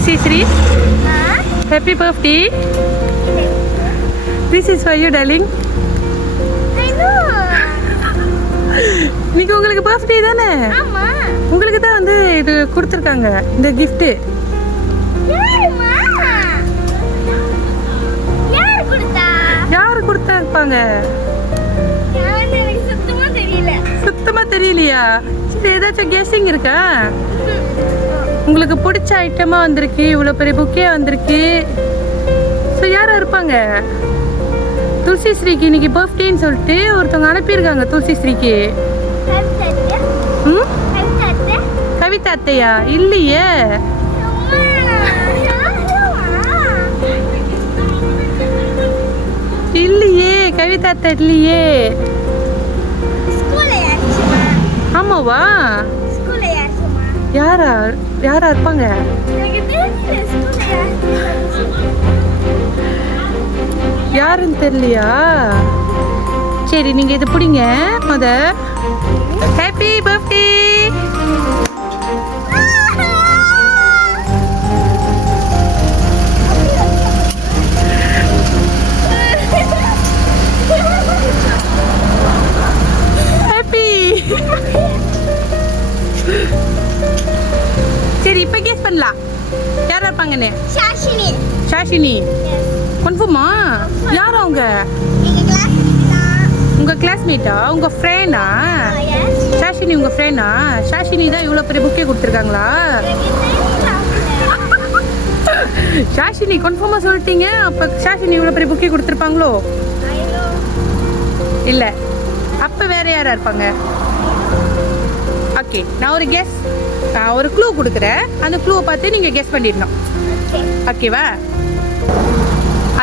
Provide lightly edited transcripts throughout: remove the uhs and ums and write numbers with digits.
Tulsi Sri. Happy birthday. This is for you, darling. I know. இன்னைக்கு உங்களுக்கு birthday தானே? ஆமா. உங்களுக்கு தான் வந்து இது கொடுத்துருக்காங்க இந்த gift. யாருமா? யார் கொடுத்தா? யார் கொடுத்தாங்க? யாருன்னு எனக்கு சுத்தமா தெரியல. சுத்தமா தெரியலையா? சரி ஏதாச்சும் கெஸ்ஸிங் இருக்கா? உங்களுக்கு பிடிச்ச ஐட்டமா வந்திருக்கு, இவ்வளோ பெரிய புக்கே வந்திருக்கு. ஸோ யாரா இருப்பாங்க? துளசி ஸ்ரீக்கு இன்னைக்கு பர்த்டேன்னு சொல்லிட்டு ஒருத்தவங்க அனுப்பியிருக்காங்க துளசி ஸ்ரீக்கு. ம் கவிதா அத்தையா? இல்லையே. இல்லையே கவிதா அத்தை இல்லையே. ஆமாவா? யாரா யாரா இருப்பாங்க? யாருன்னு தெரியலையா? சரி நீங்க இது பிடிங்க முத. Happy birthday. ஹாப்பி. சரி இப்ப கெஸ் பண்ணலாம் யாரா இருப்பாங்கன்னு. சாஷினி. சாஷினி கன்ஃபார்மா? யார் அவங்க? உங்க கிளாஸ்மேட்டா? உங்க ஃப்ரெண்டா? சாஷினி உங்க ஃப்ரெண்டா? சாஷினி தான் இவ்வளோ பெரிய புக்கே கொடுத்துருக்காங்களா? சாஷினி கன்ஃபார்மா சொல்லிட்டீங்க. அப்போ சாஷினி இவ்வளோ பெரிய புக்கே கொடுத்துருப்பாங்களோ? இல்லை. அப்போ வேற யாரா இருப்பாங்க? ஓகே நான் ஒரு க்ளூ கொடுக்குறேன். அந்த க்ளூவை பார்த்து நீங்கள் கெஸ் பண்ணிடணும். ஓகேவா?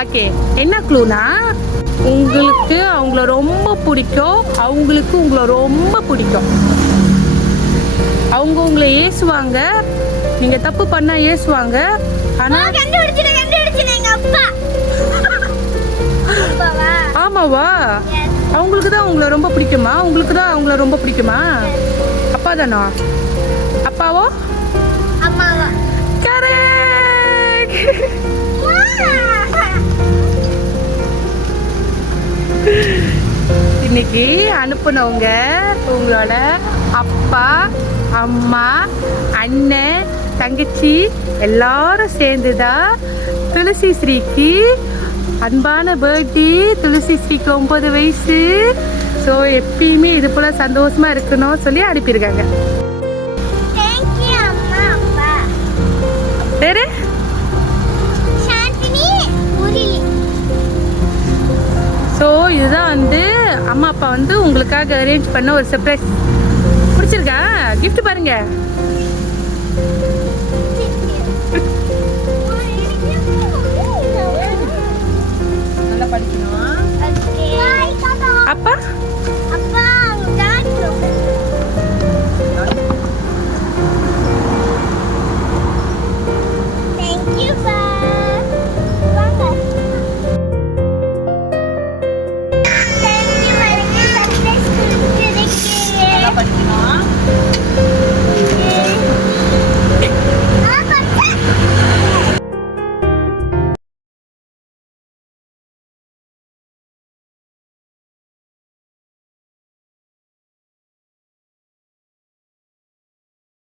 ஓகே என்ன க்ளூனா, உங்களுக்கு அவங்கள ரொம்ப பிடிக்கும், அவங்களுக்கு உங்களை ரொம்ப பிடிக்கும். அவங்க உங்களை ஏசுவாங்க, நீங்கள் தப்பு பண்ணால் ஏசுவாங்க. ஆனால் ஆமாவா? அவங்களுக்கு தான் உங்களை ரொம்ப பிடிக்குமா? உங்களுக்கு தான் அவங்கள ரொம்ப பிடிக்குமா? அப்பா தானா? அப்பாவோ? அம்மாவா? கரெக்ட். இன்னைக்கு அனுப்புனவங்க உங்களோட அப்பா, அம்மா, அண்ணன், தங்கச்சி எல்லாரும் சேர்ந்துதான் துளசி ஸ்ரீக்கு அன்பான பர்த்டே. துளசி ஸ்ரீக்கு 9 வயசு. ஸோ எப்பயுமே இது போல சந்தோஷமா இருக்கணும் சொல்லி அனுப்பியிருக்காங்க. வேறு ஸோ இதுதான் வந்து அம்மா அப்பா வந்து உங்களுக்காக அரேஞ்ச் பண்ண ஒரு சர்ப்ரைஸ். பிடிச்சிருக்கா? கிஃப்ட் பாருங்க. நல்லா படிக்கணும். அப்பா